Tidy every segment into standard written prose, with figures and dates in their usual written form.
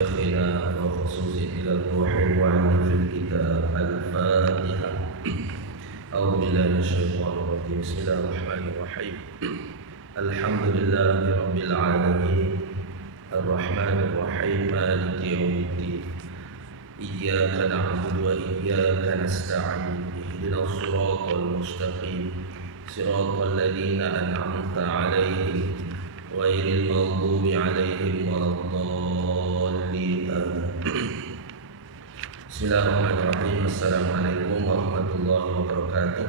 إلى وخصوص إلى الروح الوعد في الكتاب الفاتحة. أعوذ بالله من الشيطان الرجيم. بسم الله الرحمن الرحيم. الحمد لله رب العالمين الرحمن الرحيم مالك يوم الدين إياك نعبد وإياك نستعين اهدنا الصراط المستقيم صراط الذين أنعمت عليهم غير المغضوب عليهم ولا الضالين. Bismillahirrahmanirrahim. Assalamualaikum warahmatullahi wabarakatuh.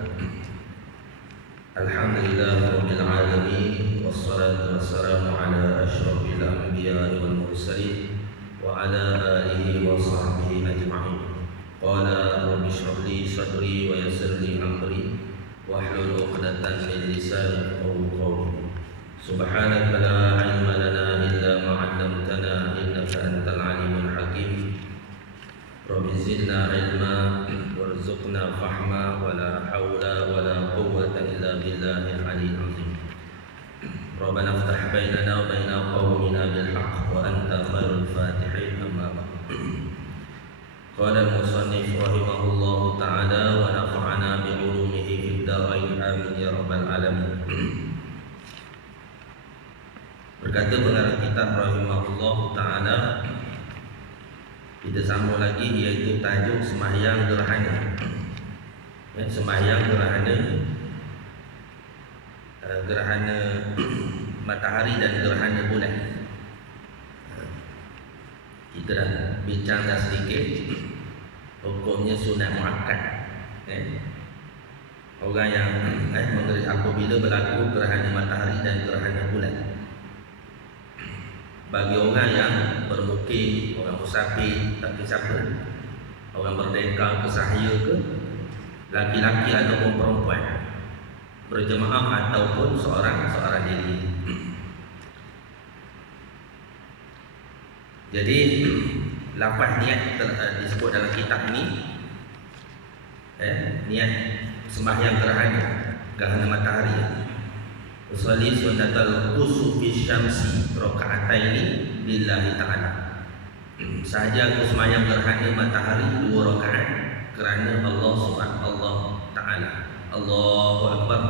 Alhamdulillahirabbil alamin wassalatu wassalamu ala asyrafil anbiya'i wal mursalin wa ala alihi wa sahbihi ajma'in. Qala rabbi shrah li sadri wa yassir li amri wahlul 'uqdatam min lisani yafqahu qawli. Subhanaka la ilma lana illa ma 'allamtana innaka antal alimul hakim. Rabbi zidna ilma warzuqna fahma wa la hawla wa la quwwata illa billahil aliyyil azim. Rabbana iftah bainana wa baina qaumina bil haqq wa anta khairul fatihin. Amma ba'd. Qala al-musannif rahimahullahu ta'ala wa nafa'ana bi 'ulumihi fid dharain amin ya rabbal alamin. Berkata pengarang kitab rahimahullahu ta'ala, kita sambung lagi, iaitu tajuk sembahyang gerhana. Sembahyang gerhana matahari dan gerhana bulan. Kita dah bincang dah sedikit hukumnya sunat muakkad. Orang yang mengerti apabila berlaku gerhana matahari dan gerhana bulan. Bagi orang yang bermukim, orang musafir, tak kisah siapa, orang merdeka ke sahaya ke, laki-laki ataupun perempuan, berjemaah ataupun seorang diri. Jadi lafaz niat disebut dalam kitab ni, niat sembahyang gerhana matahari. Usalli sunnatal kusufi syamsi raka'ataini lillahi ta'ala. Sahaja aku sembahyang gerhana matahari 2 rakaat kerana Allah Subhanahu Ta'ala. Allahu Akbar.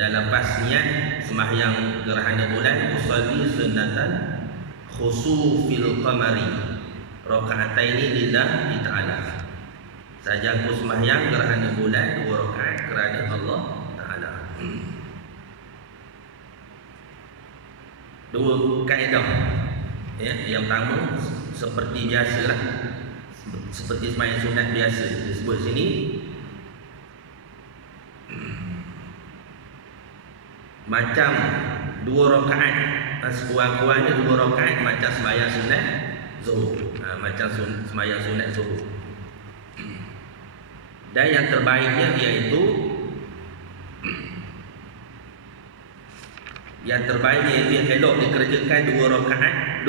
Dalam pas niat sembahyang gerhana bulan, usalli sunnatal khusufil qamari raka'ataini lillahi ta'ala. Sahaja aku sembahyang gerhana bulan 2 rakaat kerana Allah Ta'ala. Dua kaedah. Yang pertama, seperti biasalah, seperti sembahyang sunat biasa disebut sini, macam 2 rakaat, sekurang-kurangnya 2 rakaat macam sembahyang sunat zuhur, macam sembahyang sunat zuhur. Dan yang terbaiknya iaitu yang elok dikerjakan 2 rakaat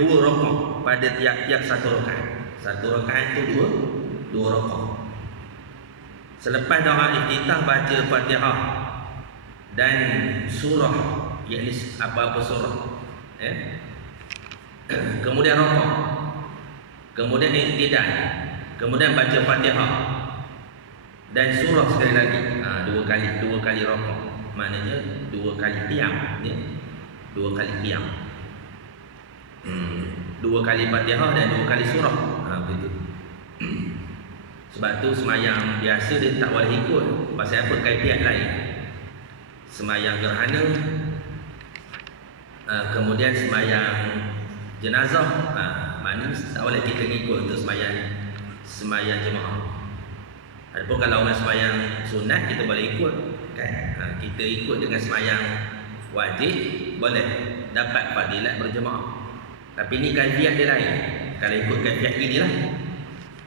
pada tiap-tiap 1 rakaat. 1 rakaat itu 2 rakaat. Selepas doa iftitah baca Fatihah dan surah, yakni apa-apa surah. Kemudian rakaat. Kemudian iktidal. Kemudian baca Fatihah dan surah sekali lagi. 2 kali rakaat. Maknanya 2 kali qiyam, 2 kali qiyam. 2 kali Fatihah dan 2 kali surah. Begitu. Sebab tu sembahyang biasa dia tak boleh ikut. Pasal apa? Kaifiat lain. Sembahyang gerhana, kemudian sembahyang jenazah, maknanya tak boleh kita ikut untuk sembahyang jemaah. Adapun kalau orang sembahyang sunat kita boleh ikut, kan? Kita ikut dengan sembahyang wajib boleh dapat fadilat berjemaah. Tapi ni kaifiat dia lain. Kalau ikut kaifiat inilah.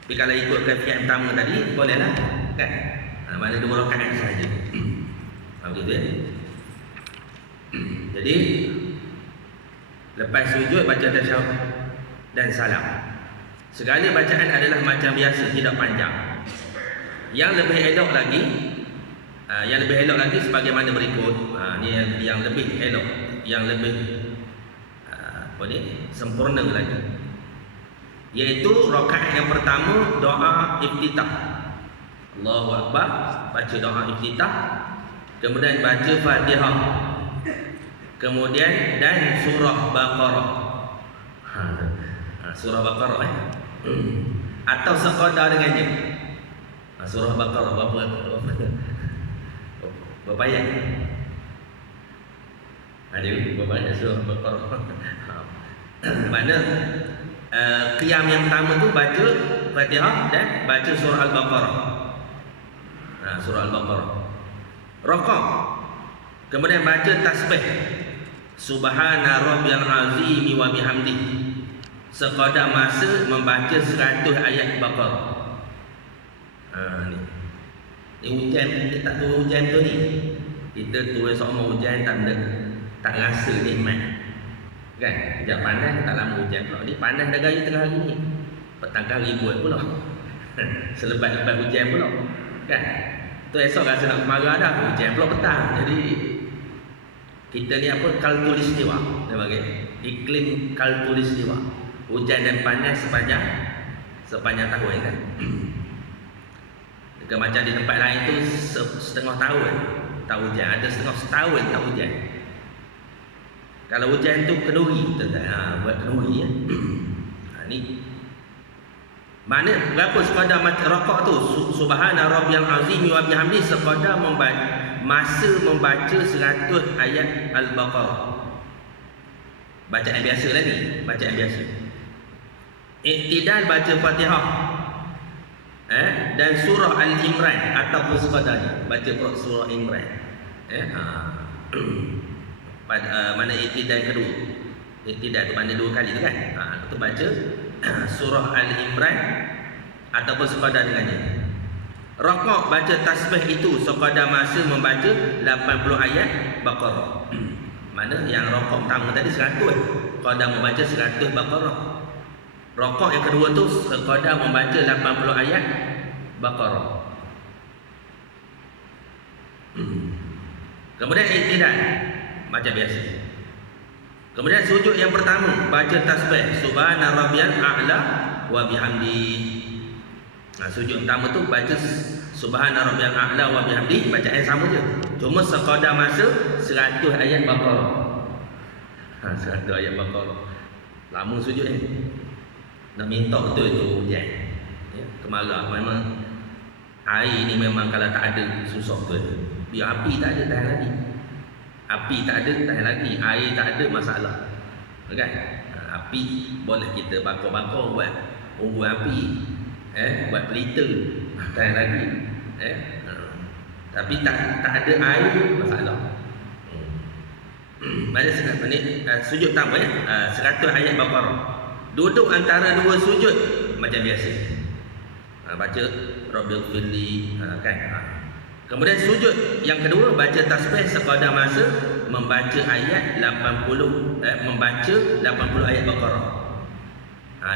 Tapi kalau ikut kaifiat pertama tadi bolehlah, kan? Mana 2 rakaat saja. Begitu ya. Jadi lepas sujud baca tasyahud dan salam. Segala bacaan adalah macam biasa, tidak panjang. Yang lebih elok lagi sebagaimana berikut. Ni yang lebih elok, yang lebih sempurna lagi. Iaitu rakaat yang pertama doa iftitah. Allahu Akbar, baca doa iftitah, kemudian baca Fatihah, kemudian dan surah Baqarah. Surah Baqarah atau sekadar dengannya. Surah Baqarah berapa ayat? Ada berapa ayat surah Baqarah? Mana qiyam yang pertama tu baca Fatihah dan baca surah Al-Baqarah. Surah Al-Baqarah. Rakaat, kemudian baca tasbih Subhana rabbiyal azim wa bihamdihi, sekadar masa membaca 100 ayat Baqarah. Ni hujan, kita tak tahu hujan tu ni. Kita tulis sama hujan tak rasa nikmat. Kan? Sejak panas tak lama hujan pula. Ni panas dah gaya tengah hari ni. Petang kali buat pula. Selebat-lebat hujan pula. Kan? Tu esok rasa nak marah dah, hujan pula petang. Jadi kita ni apa, kaltulistiwa dia panggil. Iklim kaltulistiwa. Hujan dan panas sepanjang tahun kan. Jika macam di tempat lain tu setengah tahun tak hujan, ada setengah setahun tak hujan. Kalau hujan tu kenduri, buat kenduri ya. Ni mana berapa sekadar rakaat tu Subhana rabbiyal azim wa bihamdi, sekadar masa membaca 100 ayat Al-Baqarah. Bacaan biasa lah ni, bacaan biasa. Iktidal baca Fatihah dan surah Al-Imran ataupun sekadar baca surah Imran. Mana iktidal kedua? Iktidal tu mana 2 kali tu kan? Itu baca surah Al-Imran ataupun sekadar dengannya. Rakaat baca tasbih itu sekadar masa membaca 80 ayat Baqarah. Mana yang rakaat pertama tadi 100, sekadar membaca 100 Baqarah. Rakaat yang kedua tu sekadar membaca 80 ayat Baqarah. Kemudian iktidal macam biasa. Kemudian sujud yang pertama baca tasbih Subhana rabbiyal a'la wa bihamdi. Sujud pertama tu baca Subhana rabbiyal a'la wa bihamdi, bacaan sama je. Cuma sekadar masa 100 ayat Baqarah. 100 ayat Baqarah. Lama sujud ni. Nak minta betul tu hujan. Ya, kemarau memang air ni memang kalau tak ada susah tu. Biar api tak ada tahan lagi. Api tak ada tahan lagi, air tak ada masalah. Kan? Api boleh kita bakar-bakar buat unggun api. Buat pelita tahan lagi. Tapi tak ada air masalah. Pada sujud pertama 100 ayat Baqarah. Duduk antara 2 sujud macam biasa. Baca Rabbil Firli kan. Kemudian sujud yang kedua baca tasbih sekadar masa membaca ayat 80 membaca 80 ayat Baqarah.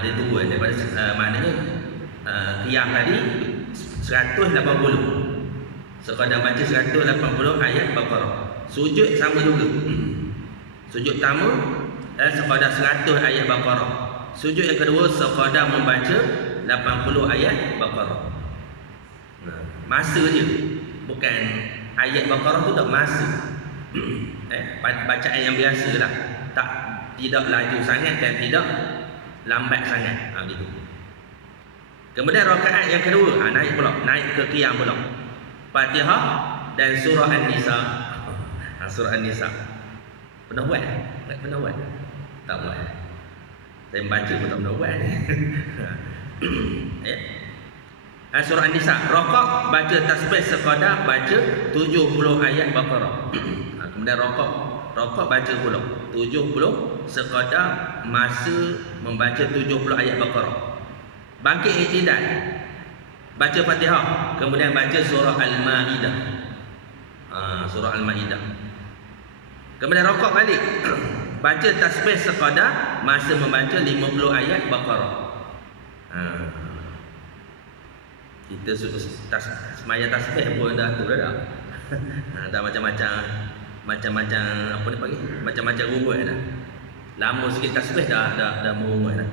Dia dua daripada maknanya qiyam tadi 180. Sekadar baca 180 ayat Baqarah. Sujud sama juga. Sujud pertama sekadar 100 ayat Baqarah. Sujud yang kedua sekadar membaca 80 ayat Baqarah. Masa je. Bukan ayat Baqarah tu dah masa. Bacaan yang biasa lah. Tidak laju sangat dan tidak lambat sangat. Gitu. Kemudian rakaat yang kedua naik pula, naik ke qiyam pula. Fatihah dan surah An-Nisa. Surah An-Nisa. Pernah buat? Tak pernah buat? Tak buat. Saya baca pun tak pernah buat. Surah An-Nisa. Rakaat baca tasbih sekadar baca 70 ayat Baqarah. Kemudian rakaat baca pula 70 sekadar masa membaca 70 ayat Baqarah. Bangkit iktidal, baca Fatihah, kemudian baca surah Al-Maidah. Surah Al-Maidah. Kemudian rakaat balik. Baca tasbih sekadar masa membaca 50 ayat Baqarah. Kita semaya tasbih pun dah tu dah. Dah macam-macam apa dia panggil? Macam-macam rumus dah. Lama sikit tasbih dah merungut dah.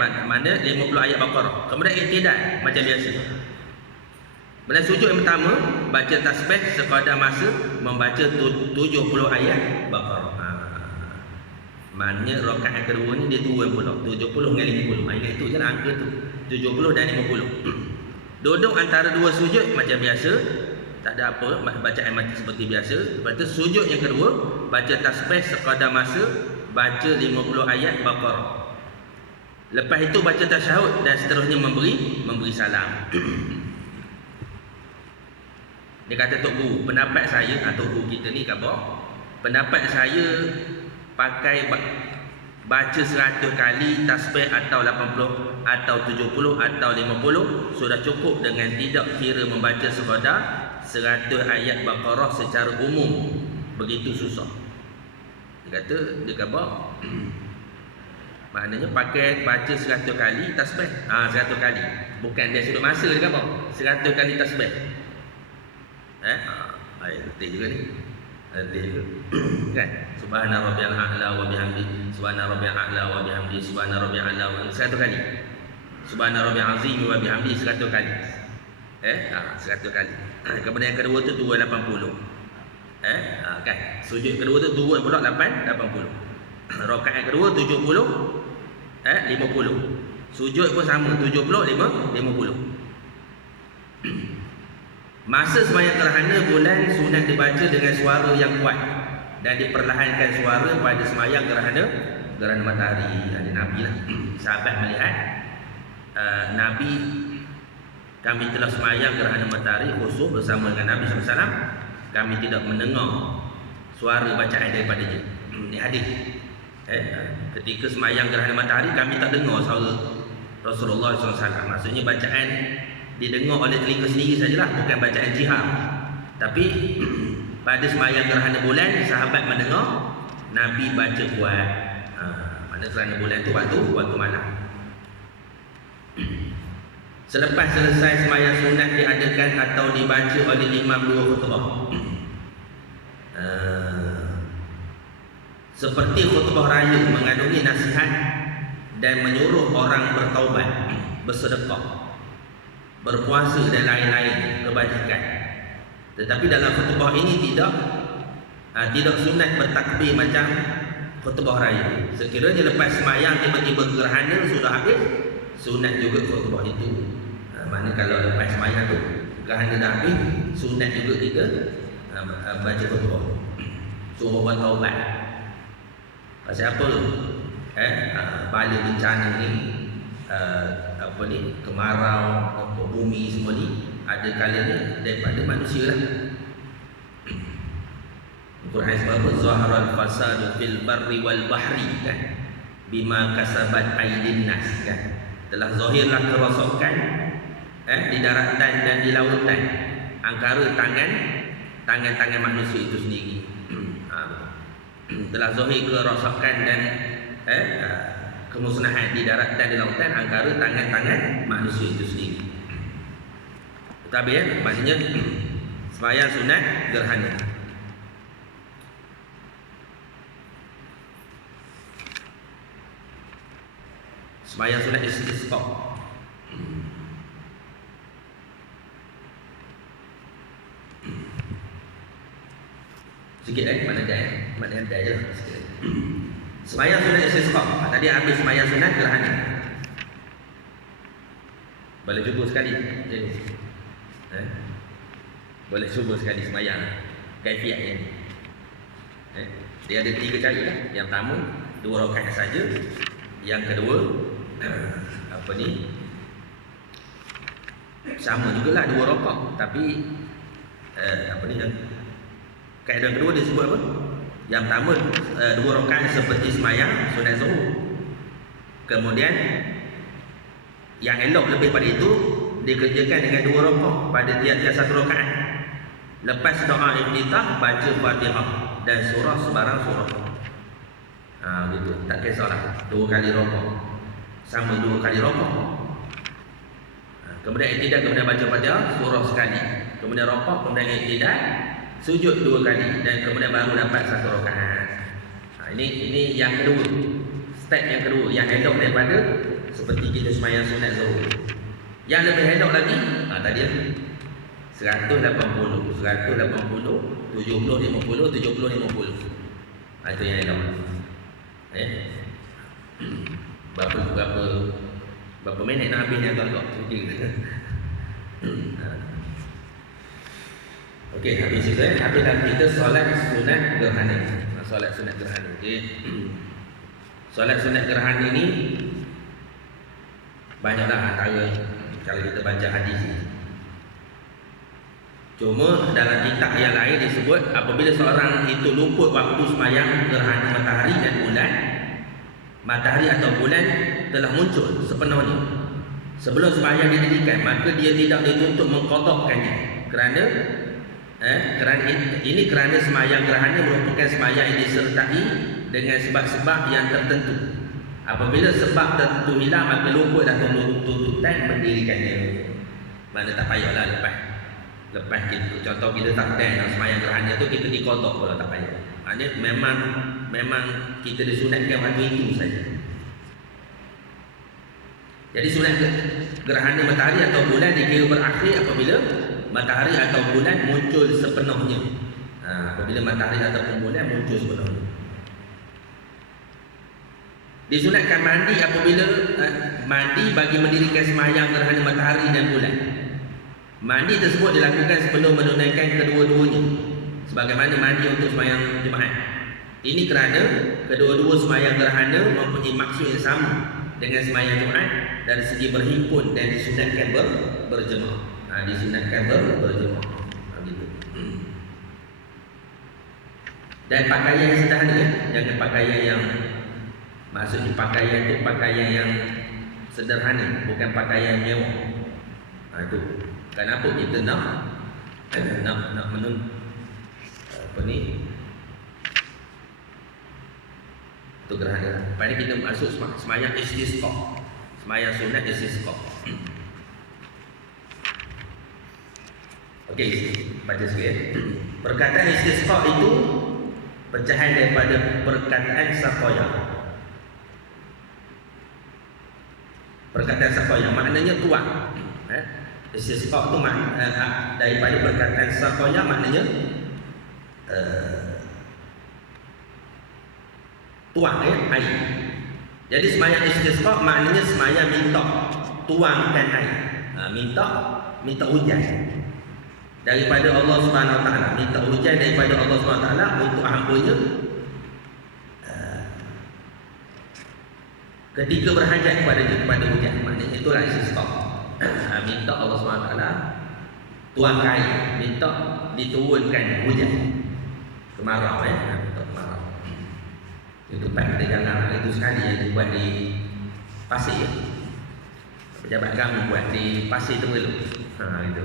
Mana 50 ayat Baqarah. Kemudian i'tidal macam biasa. Kemudian sujud yang pertama baca tasbih sekadar masa membaca 70 ayat Baqarah. Maknanya rakaat yang kedua ni dia turun pula 70 dengan 50. Ingat itu je lah angka tu, 70 dan 50. Duduk antara dua sujud macam biasa, tak ada apa, bacaan mati seperti biasa. Lepas tu sujud yang kedua baca tasbih sekadar masa baca 50 ayat Baqarah. Lepas itu baca tasyahud dan seterusnya memberi salam. Dia kata Tok Guru, pendapat saya, Tok Guru kita ni kat bawah, pendapat saya pakai baca 100 kali tasbih atau 80 atau 70 atau 50 sudah cukup dengan tidak kira membaca sekadar 100 ayat Baqarah secara umum. Begitu susah. Dia kata dia kata maknanya pakai baca 100 kali tasbih. 100 kali. Bukan dia sudut masa dia kata 100 kali tasbih. Betul juga ni. Betul juga. Kan? Subhana rabbiyal a'la wa bihamdi. Subhana rabbiyal a'la wa bihamdi. Subhana rabbiyal a'la wa 100 kali. Subhana rabbiyal azim wa bihamdi 100 kali. 100 kali. Kemudian yang kedua tu 280. Kan? Sujud kedua tu turun pula 80. Rakaat yang kedua 70 50. Sujud pun sama 70 50. Masa sembahyang gerhana bulan sunat dibaca dengan suara yang kuat dan diperlahankan suara pada sembahyang gerhana matahari. Ada Nabi lah. Sahabat melihat Nabi, kami telah sembahyang gerhana matahari khusus bersama dengan Nabi SAW. Kami tidak mendengar suara bacaan daripadanya. Ini hadis. Ketika sembahyang gerhana matahari kami tak dengar suara Rasulullah SAW. Maksudnya bacaan didengar oleh telinga sendiri sajalah, bukan bacaan jihar. Tapi pada sembahyang gerhana bulan sahabat mendengar Nabi baca kuat. Mana gerhana bulan tu waktu malam. Selepas selesai sembahyang sunat diadakan atau dibaca oleh imam dua khutbah. Seperti khutbah raya mengandungi nasihat dan menyuruh orang bertaubat, bersedekah, berpuasa dan lain-lain kebajikan. Tetapi dalam khutbah ini tidak sunat bertakbir macam khutbah raya. Sekiranya lepas sembahyang tiba-tiba gerhana sudah habis, sunat juga khutbah itu. Mana kalau lepas sembahyang tu gerhana dah habis, sunat juga kita baca khutbah, suruh orang taubat. Pasal apa? Bala bencana ni, kemarau, bumi semua ni ada kalanya daripada manusia lah. Quran sebab zaharal fasadu fil barri wal bahri, kan, bima kasabat aydin nas, kan, telah zahirlah kerosakan di daratan dan di lautan angkara tangan manusia itu sendiri. Telah zahir kerosakan dan kemusnahan di darat dan di lautan angkara tangan manusia itu sendiri. Tetapi maksudnya sembahyang sunat gerhana. Sembahyang sunat istisqa. Sikit mana ada je lah sikit. Sembahyang sunat istisqa. Tadi habis sembahyang sunat gerhana. Boleh cuba sekali. Boleh cuba sekali sembahyang kaifiatnya ni. Dia ada 3 cara lah. Yang pertama 2 rakaat saja. Yang kedua sama jugalah 2 rakaat, tapi kaedah kedua dia sebut apa? Yang pertama 2 rakaat seperti sembahyang sunat zuhur. Kemudian yang elok lebih pada itu dikerjakan dengan 2 rakaat pada tiap-tiap 1 rakaat. Lepas doa iftitah baca Fatihah dan surah sebarang surah. Gitu. Tak kisahlah 2 kali rakaat. Sama 2 kali rakaat. Kemudian iktidal, kemudian baca Fatihah surah sekali. Kemudian rakaat, kemudian iktidal, sujud 2 kali dan kemudian baru dapat 1 rakaat. Ini yang kedua. step yang kedua, yang elok daripada seperti kita sembahyang sunat zuhur. Yang lebih elok lagi, tadi 180, 70, 50, 70, 50. Itu yang elok. Berapa minit nak habisnya tuan-tuan? Okey, habis itu habis dah kita solat sunat gerhana. Solat sunat gerhana. Okey. Solat sunat gerhana ni banyaklah antara kalau kita baca hadis ni. Cuma dalam kitab yang lain disebut apabila seorang itu luput waktu sembahyang gerhana matahari dan bulan, matahari atau bulan telah muncul sepenuhnya sebelum sembahyang didirikan, maka dia tidak dituntut mengqadahkannya kerana kerana sembahyang gerhana merupakan sembahyang yang disertai dengan sebab-sebab yang tertentu. Apabila sebab tertentu hilang, maka luput dah tuntutan mendirikannya. Mana tak payahlah lepas kita, contoh kita tak nak sembahyang gerhana tu kita diqadah kalau tak payah. Maknanya memang kita disunatkan waktu itu saja. Jadi sunat gerhana matahari atau bulan dikira berakhir apabila matahari atau bulan muncul sepenuhnya. Apabila matahari atau bulan muncul sepenuhnya. Disunatkan mandi apabila mandi bagi mendirikan sembahyang gerhana matahari dan bulan. Mandi tersebut dilakukan sebelum menunaikan kedua-duanya, sebagaimana mandi untuk sembahyang Jumaat. Ini kerana kedua-dua sembahyang gerhana mempunyai maksud yang sama dengan sembahyang Jumaat dari segi berhimpun dan disunatkan berjemaah. Disunatkan berjemaah. Begitu. Dan pakaian yang sederhana, jangan pakaian yang maksudnya pakaian itu pakaian yang sederhana, bukan pakaian mewah. Itu. Kenapa kita nak itu gerhana. Lepas ni kita masuk sembahyang istisqa. Sembahyang sunat istisqa. Okey, baca sikit. Perkataan istisqa itu pecahan daripada perkataan saqaya. Perkataan saqaya maknanya tuang. Istisqa itu daripada perkataan saqaya maknanya tuang air. Jadi sembahyang istisqa maknanya sembahyang minta tuangkan air. Minta hujan daripada Allah Subhanahu Wa Taala, minta hujan daripada Allah Subhanahu Wa Taala untuk hamba-Nya ketika berhajat kepada hujan. Maknanya itulah istisqa. Minta Allah Subhanahu Wa Taala tuangkan air, minta diturunkan hujan. Kemarau minta kemarau. Itu tempat kita jangan itu sekali yang dibuat di pasir. Pejabat kami buat di pasir tu dulu. Itu.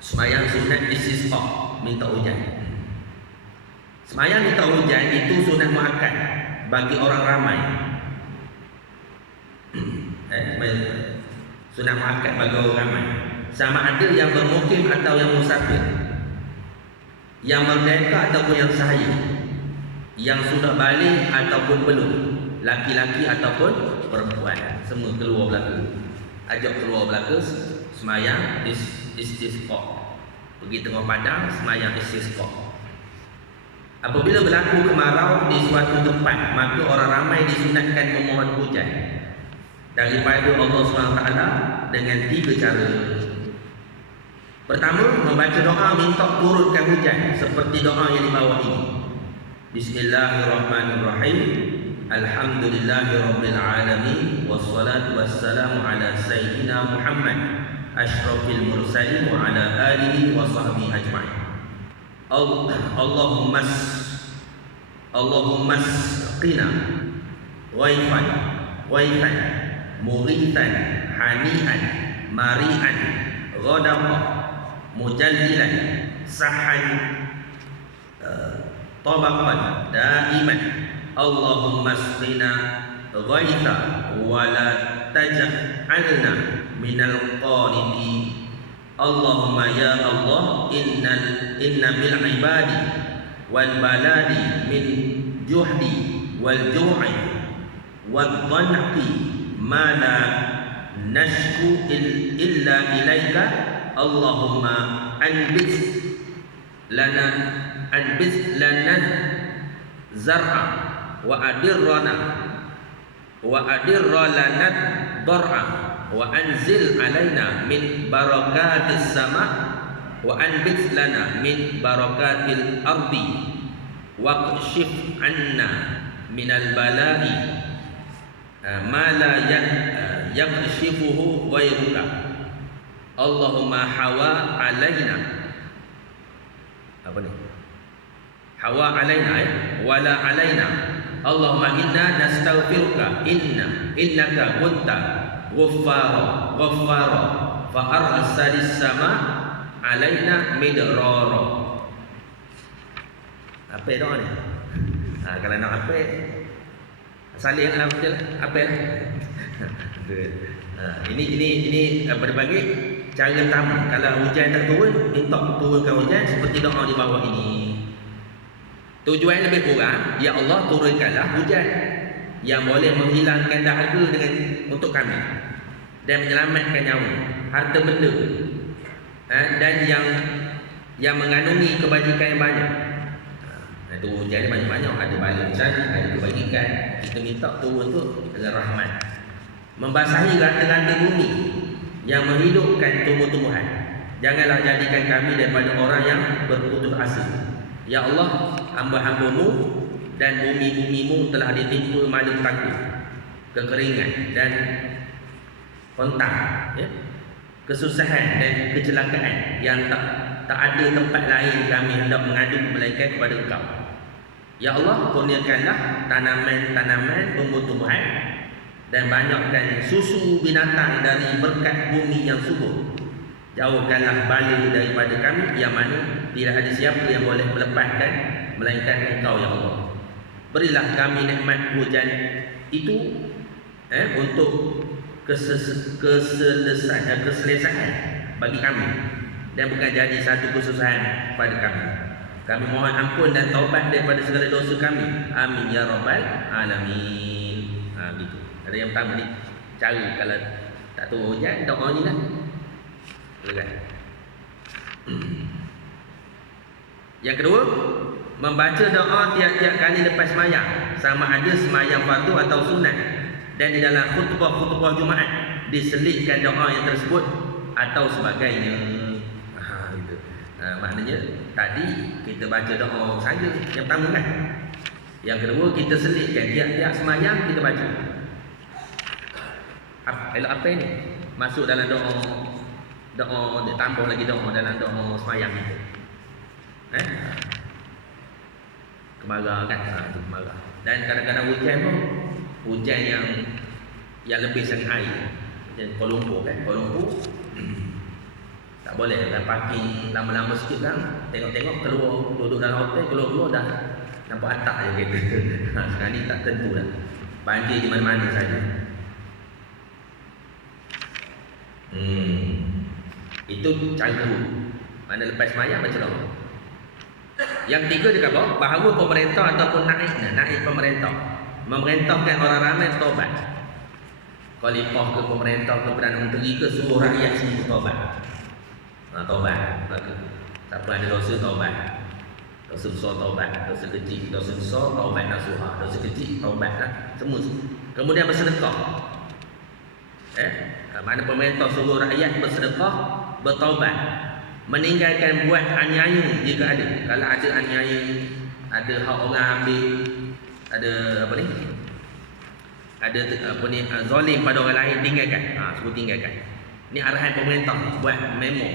Sembahyang sunat istisqa, minta hujan. Sembahyang minta hujan itu sunat muakkad bagi orang ramai. Sunat muakkad bagi orang ramai. Sama ada yang bermukim atau yang musafir, yang merdeka ataupun yang sahaya, yang sudah balik ataupun belum, laki-laki ataupun perempuan, semua keluar belaka. Ajak keluar belaka sembahyang istisqa. Pergi tengah padang sembahyang istisqa. Apabila berlaku kemarau di suatu tempat, maka orang ramai disunatkan memohon hujan daripada Allah SWT dengan 3 cara. Pertama, membaca doa minta turunkan hujan seperti doa yang di bawah ini. Bismillahirrahmanirrahim. Alhamdulillahirabbil alamin wassalatu wassalamu ala sayyidina Muhammad asyrafil mursalin wa ala alihi wa sahbihi ajma'in. Allahumma qina waifan mughithan hani'an mari'an ghadaqa mujallilan sahan tabaqan daiman. Allahumma qina ghaitha wa la taj'alna minal qanitin. Allahumma ya Allah inna bil ibadi wal baladi min juhdi wal ju'i wadh-dhanqi ma la nashku illa ilaika Allahumma anbis lana zar'a wa adirra lana dar'a wa anzil alaina min barakatis sama wa anbit lana min barakatil ardi waqshif anna minal bala'i ma la yakshifuhu ghairuka Allahumma hawa alaina apa ni hawa alaina wala alaina Allahumma inna nastaghfiruka innaka kunta ghaffara fa arsalis sama alaina midrara. Apa doa ni? Kalau nak apa salih lah betul lah. Apa lah? Ini apa dipanggil cara tamu. Kalau hujan tak turun, minta turunkan hujan seperti doa di bawah ini. Tujuan lebih kurang, ya Allah turunkanlah hujan yang boleh menghilangkan dahaga dengan untuk kami dan menyelamatkan nyawa, harta benda, dan yang mengandungi kebajikan yang banyak. Itu hujan ni banyak-banyak, ada balik cari, ada kebajikan. Kita minta turun tu dengan rahmat, membasahi ranting-ranting bumi yang menghidupkan tumbuh-tumbuhan. Janganlah jadikan kami daripada orang yang berputus asa. Ya Allah, hamba-hamba-Mu dan bumi-bumi-Mu telah ditimpa malapetaka, kekeringan dan kontak, ya, kesusahan dan kecelakaan yang tak ada tempat lain kami hendak mengadu melainkan kepada Engkau. Ya Allah, kurniakanlah tanaman-tanaman, tumbuh-tumbuhan dan banyakkan susu binatang dari berkat bumi yang subur. Jauhkanlah bala daripada kami yang mana tidak ada siapa yang boleh melepaskan melainkan Engkau ya Allah. Berilah kami nikmat hujan itu untuk keselesaan bagi kami dan bukan jadi satu kesusahan pada kami. Kami mohon ampun dan taubat daripada segala dosa kami. Amin ya rabbal alamin. Gitu. Ada yang pertama ni, cara kalau tak turun hujan, doa ni lah. Yang kedua, membaca doa tiap-tiap kali lepas sembahyang, sama ada sembahyang fardu atau sunat, dan di dalam khutbah Jumaat diselitkan doa yang tersebut atau sebagainya. Gitu. Maknanya tadi kita baca doa saja yang pertama kan. Yang kedua kita selitkan tiap-tiap sembahyang kita baca. Apa ini? Masuk dalam doa tambah lagi doa dalam doa sembahyang itu. Kemarah kan? Itu kemarah. Dan kadang-kadang hujan yang lebih sangat air. Macam Kuala Lumpur kan? Kuala Lumpur tak boleh kan parking lama-lama sikit kan. Tengok-tengok keluar, duduk dalam hotel, keluar dah nampak atap je kereta. Sekarang ni tak tentu lah. Banjir di mana-mana saja. Itu cara mana lepas sembahyang baca doa. Yang tiga dia kata bahawa pemerintah ataupun naik pemerintah memerintahkan orang ramai taubat. Khalifah ke pemerintah ke Perdana Menteri ke suruh rakyat sini taubat. Taubat. Siapa ada dosa taubat. Dosa besar taubat, dosa kecil, dosa besar taubat nasuha, dosa kecil taubat lah. Semua. Kemudian bersedekah. Mana pemerintah suruh rakyat bersedekah, bertaubat, meninggalkan buat aniaya jika ada. Kalau ada aniaya, ada hak orang ambil, ada zalim pada orang lain, tinggalkan. Suruh tinggalkan. Ini arahan pemerintah buat memo.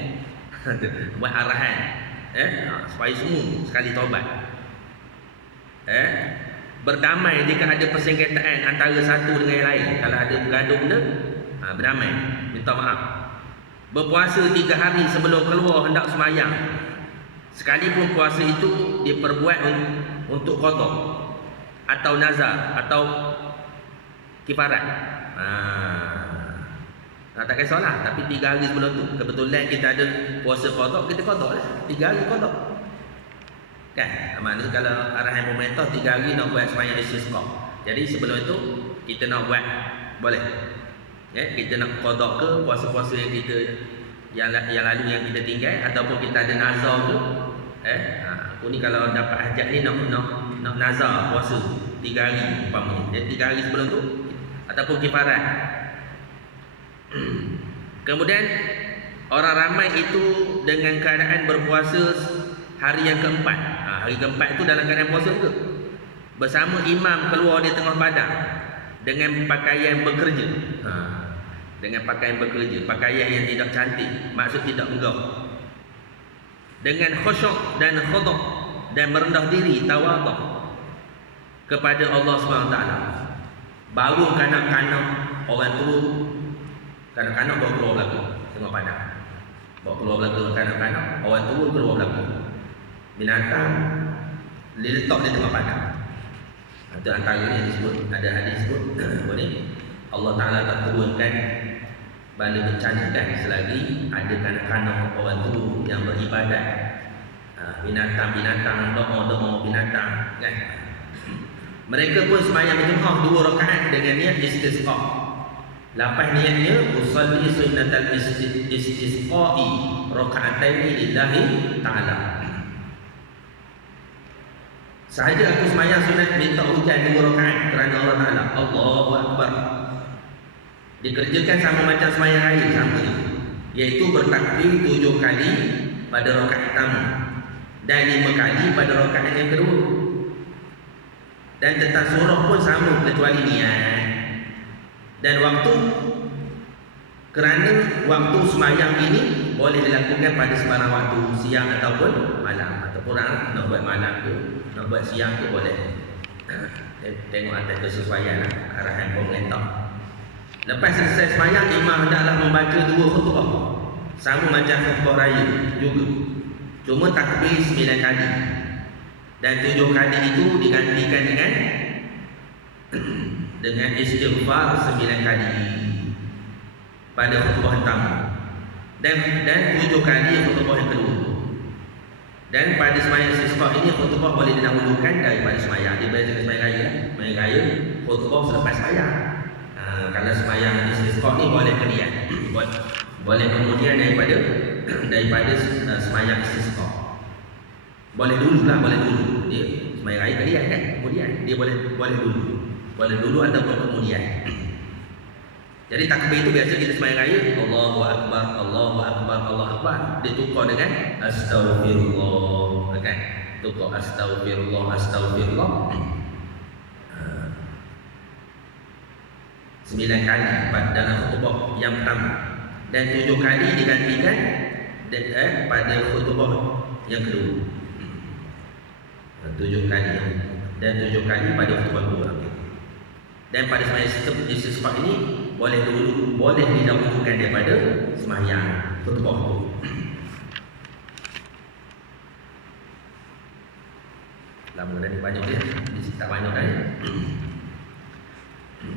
Buat arahan. Supaya semua sekali taubat. Berdamai jika ada persengketaan antara satu dengan yang lain. Kalau ada bergaduh berdamai, minta maaf. Berpuasa 3 hari sebelum keluar hendak sembahyang, sekalipun puasa itu diperbuat untuk qada atau nazar atau kifarat. Tak kisahlah, tapi 3 hari sebelum tu kebetulan kita ada puasa qada, kita qada lah 3 hari qada. Kan? Maknanya kalau arahan pemerintah 3 hari nak buat sembahyang istisqa. Jadi sebelum itu kita nak buat boleh. Ya, kita nak qada ke puasa-puasa yang kita yang lalu yang kita tinggal ataupun kita ada nazar ke. Aku ni kalau dapat hajat ni nak nazar puasa 3 hari umpamanya. Jadi 3 hari sebelum tu ataupun kifarat. Kemudian orang ramai itu dengan keadaan berpuasa hari yang keempat. Hari keempat itu dalam keadaan puasa ke? Bersama imam keluar di tengah padang dengan pakaian bekerja. Dengan pakaian bekerja, pakaian yang tidak cantik, maksud tidak megah. Dengan khusyuk dan khuduk dan merendah diri, tawaduk kepada Allah SWT. Baru kanak-kanak orang tua, kanak-kanak bawa keluar belakang tengah padang. Bawa keluar belakang kanak-kanak, orang tua keluar belakang. Binatang diletak di tengah padang. Itu antara ni disebut, ada hadis sebut boleh Allah Ta'ala tak turunkan bala bencana kan selagi ada kanak-kanak orang tu yang beribadat. Binatang-binatang, doa-doa binatang kan. Mereka pun sembahyang berjemaah 2 rakaat dengan niat istisqa. Lepas niatnya usalli sunnatal istisqa'i raka'ataini lillahi ta'ala. Sahaja aku sembahyang sunat minta hujan 2 rakaat kerana Allah Ta'ala. Allahu Akbar. Dikerjakan sama macam sembahyang raya, sama je. Iaitu bertakbir 7 kali pada rakaat pertama dan 5 kali pada rakaat yang kedua. Dan tentang surah pun sama kecuali niat. Dan waktu, kerana waktu sembahyang ini boleh dilakukan pada sebarang waktu, siang ataupun malam. Ataupun orang nak buat malam ke, nak buat siang ke boleh. Tengok atas kesesuaian arahan pemerintah. Lepas selesai sembahyang, imam hendaklah membaca 2 khutbah. Sama macam khutbah raya juga. Cuma takbir 9 kali. Dan 7 kali itu digantikan dengan istighfar 9 kali pada khutbah pertama. Dan 7 kali khutbah yang kedua. Dan pada sembahyang istisqa ini khutbah boleh didahulukan daripada sembahyang. Dia berbeza dengan sembahyang raya. Sembahyang raya khutbah selepas sembahyang. Kalau sembahyang istisqa ni boleh kemudian. Boleh kemudian daripada sembahyang istisqa. Boleh dulu lah, boleh dulu. Dia sembahyang raya kemudian kan? Kemudian dia boleh dulu. Boleh dulu ataupun kemudian. Jadi takbir itu biasa kita sembahyang raya Allahu Akbar, Allahu Akbar, Allahu Akbar. Ditukar dengan Astaghfirullah, kan? Tukar Astaghfirullah, Astaghfirullah 9 kali dalam khutbah yang pertama. Dan 7 kali digantikan pada khutbah yang kedua. 7 kali dan 7 kali pada khutbah kedua. Dan pada sembahyang istisqa ini boleh didahulukan daripada sembahyang khutbah itu. Lama dah ni banyak dia. Tak banyak dah.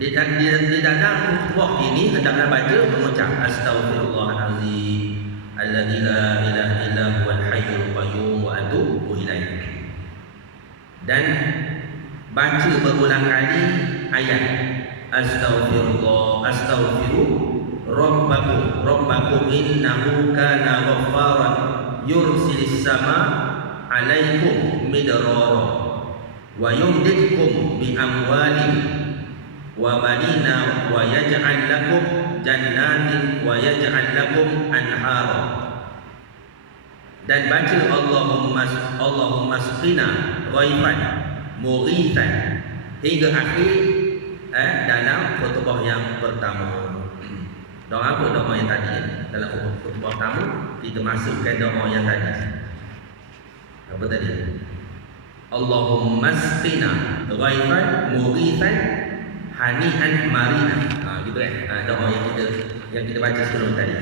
Di dalam khutbah ini hendaklah baca mengucap Astaghfirullahalazim alladzi la ilaha illa huwal hayyul qayyum wa atubu ilaih. Dan baca berulang kali ayat Astaghfirullah, astaghfiru rabbakum innahu kana ghaffaran yursilis sama alaikum midrara wa yumditkum bi amwalin wa banina wa yaj'al lakum jannatin wa yaj'al lakum anhara. Dan baca Allahumma sqina ghaifan mughithan hingga akhir dalam khutbah yang pertama. Doa apa? Doa yang tadi. Dalam khutbah pertama kita masukkan doa yang tadi. Apa tadi? Allahumma sqina ghaifan mughithan hani'an mari'an. Gitu kan? Doa yang kita baca sebelum tadi.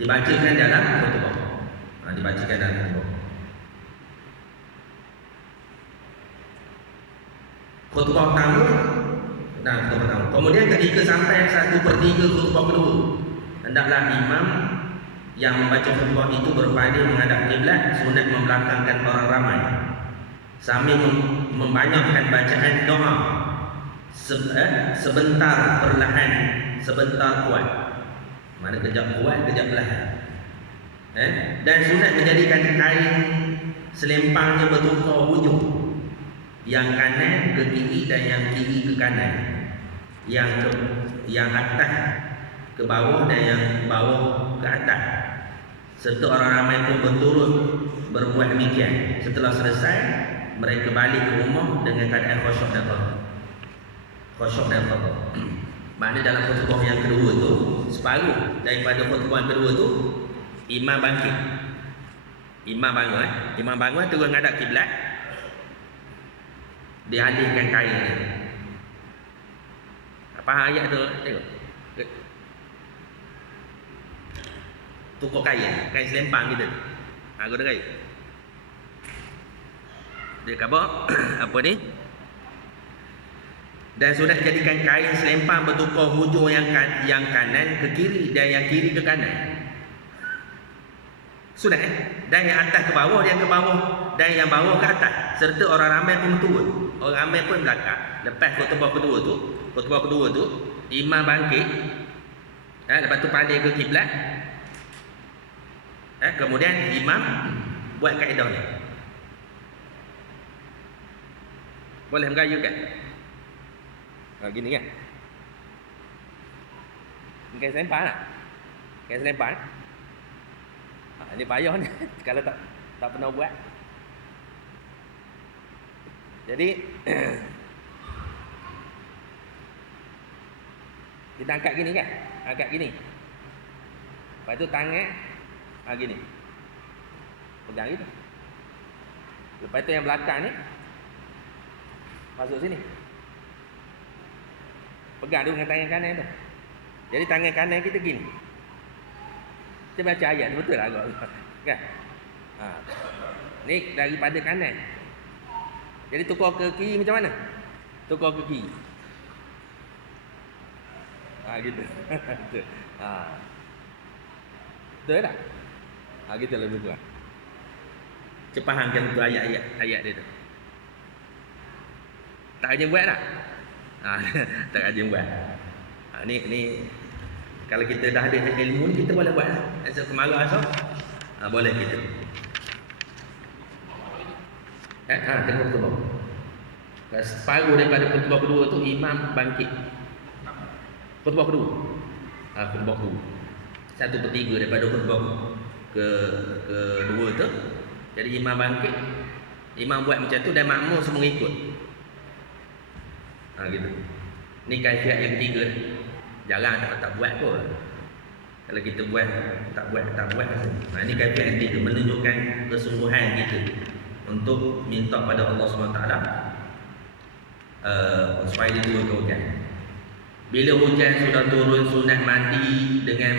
Dibacakan dalam khutbah. Dibacakan dalam khutbah. Khutbah pertama. Kemudian ketika sampai 1/3 khutbah kedua, hendaklah imam yang membaca khutbah itu berpaling menghadap kiblat, sunat membelakangkan orang ramai sambil membanyakkan bacaan doa sebentar perlahan, sebentar kuat. Mana kejap kuat, kejap perlahan. Dan sunat menjadikan kain selempangnya bertukar hujung. Yang kanan ke kiri dan yang kiri ke kanan. Yang atas ke bawah dan yang bawah ke atas. Serta orang ramai pun berturut berbuat demikian. Setelah selesai, mereka balik ke rumah dengan keadaan khusyuk dan qada. Khusyuk dan qada. Maknanya dalam khutbah yang kedua tu, separuh daripada khutbah yang kedua tu, imam bangkit. Imam bangun terus menghadap kiblat. Dialihkan kain dia. Apa ayat tu? Tengok. Tukar kain selempang kita. Guna kain. Dia khabar apa ni? Dan sudah jadikan kain selempang bertukar hujung yang kanan ke kiri dan yang kiri ke kanan. Sudah dan yang atas ke bawah, yang ke bawah dan yang bawah ke atas. Serta orang ramai pun turun. Orang ramai pun belakang. Lepas khutbah kedua tu, imam bangkit. Lepas tu pandai ke kiblat. Kemudian imam buat kaedah ni. Boleh merayu kan? Gini kan? Ini kain selempang tak? Kain selempang. Ini payah ni kalau tak pernah buat. Jadi kita angkat gini kan? Angkat gini. Lepas tu tangan gini. Pegang gitu. Lepas tu yang belakang ni masuk sini. Pegang dulu dengan tangan kanan tu. Jadi tangan kanan kita gini. Kita baca ayat betul lah kan? Ni daripada kanan. Jadi tukar ke kiri macam mana? Tukar ke kiri. Gitu. Betul tak? Gitu lebih kurang. Cepahankan tu ayat dia tu. Tak rajin buat tak? Tak rajin buat. Ni kalau kita dah ada ilmu ni, kita boleh buat lah. Esok kemarau esok boleh kita. Tengok tu. Separuh daripada khutbah kedua tu imam bangkit. Khutbah kedua. Khutbah kedua. 1/3 daripada khutbah kedua tu. Jadi imam bangkit. Imam buat macam tu dan makmum semua ikut. Gitu. Ni kaifiat yang ketiga. Jarang tak buat pun. Kalau kita buat tak buat. Ini kaifiat yang ketiga, menunjukkan kesungguhan kita untuk minta pada Allah SWT supaya diturunkan hujan. Bila hujan sudah turun, sunat mandi dengan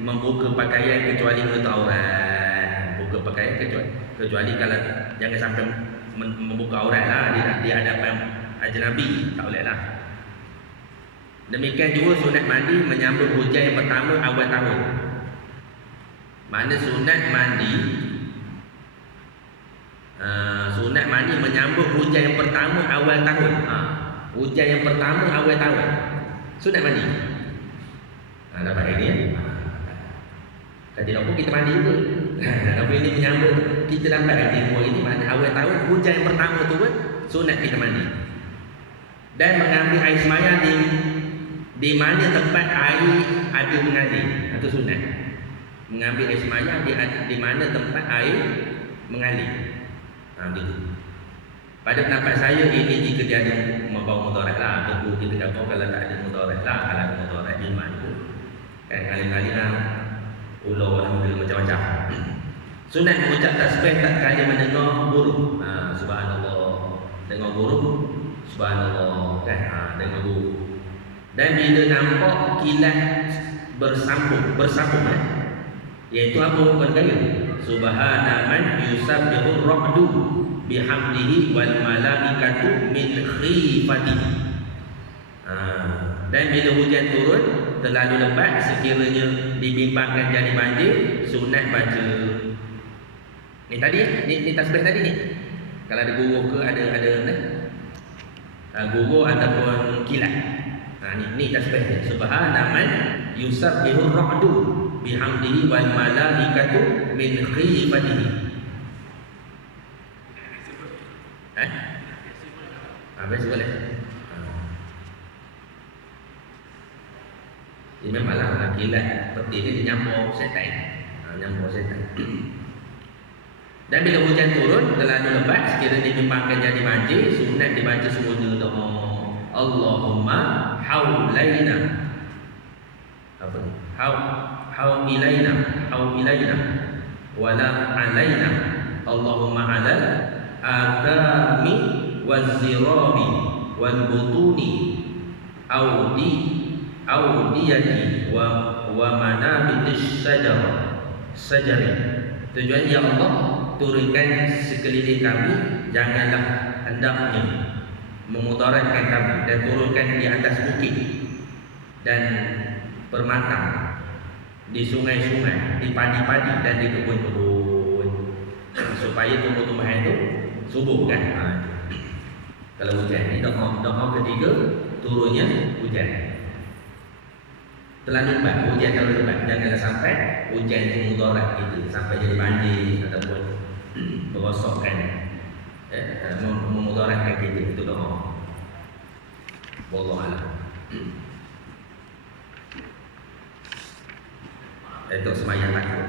membuka pakaian kecuali menutup aurat. Buka pakaian kecuali kalau jangan sampai membuka aurat lah di hadapan ajnabi, tak boleh lah. Demikian juga sunat mandi menyambut hujan yang pertama awal tahun. Mana sunat mandi menyambut hujan yang pertama awal tahun. Hujan yang pertama awal tahun. Sunat mandi. Dapat ini ya. Kalau tidak pun kita mandi juga. Kalau ini menyambut, kita dapat ilmu ini mana awal tahun hujan yang pertama tu pun sunat kita mandi. Dan mengambil air sembahyang di mana tempat air ada mengalir, atau sunat. Mengambil air sembahyang di mana tempat air mengalir. Gitu. Pada pendapat saya ini jika dia ada membawa mudarat lah, atau kita kata kalau tak ada mudarat lah, kalau ada mudarat iman pun kan kali-kali lah ular alhamdulillah macam-macam. Sunat mengucap tasbih tak kali mendengar burung. Subhanallah, dengar burung, subhanallah kan, dengar burung. Dan bila nampak kilat bersambung iaitu apa bukan gaya? Subhana man yusabbihur ra'du bihamdihi wal malaikatu min khifatihi. Dan bila hujan turun terlalu lebat sekiranya dibimbangkan jadi banjir, sunat baca ni tadi, ni tasbih tadi ni. Kalau ada guru ke ada gugur ataupun kilat. Ni tasbih dia. Subhanaman yusabbihur ra'du bihamdihi wal malaikatu min khifatihi. Biasa boleh. Jadi memanglah nak kilat seperti ni dia nyampur setan. Nyampur setan. Dan bila hujan turun terlalu lebat, sekiranya dinyumbangkan jadi banjir, sunat dibaca semua doa Allahumma haulaina. Apa ni? Hauilaina wala alaina. Allahumma alal akami wazirabi wal butuni audiyati wa manabitis sajari. Tujuan ya Allah, turunkan sekeliling kami, janganlah hendaknya memudaratkan kami, dan turunkan di atas bukit dan permata, di sungai-sungai, di padi-padi dan di kebun-kebun, supaya tumbuh-tumbuhan itu subur kan. Kalau hujan, ini doa ketiga turunnya hujan. Terlalu lebat, hujan terlalu lebat, janganlah sampai hujan itu mudarat kita, sampai jadi banjir ataupun merosakkan, memudaratkan kita. Itu doa. Wallahu a'lam. Itu semayang takut.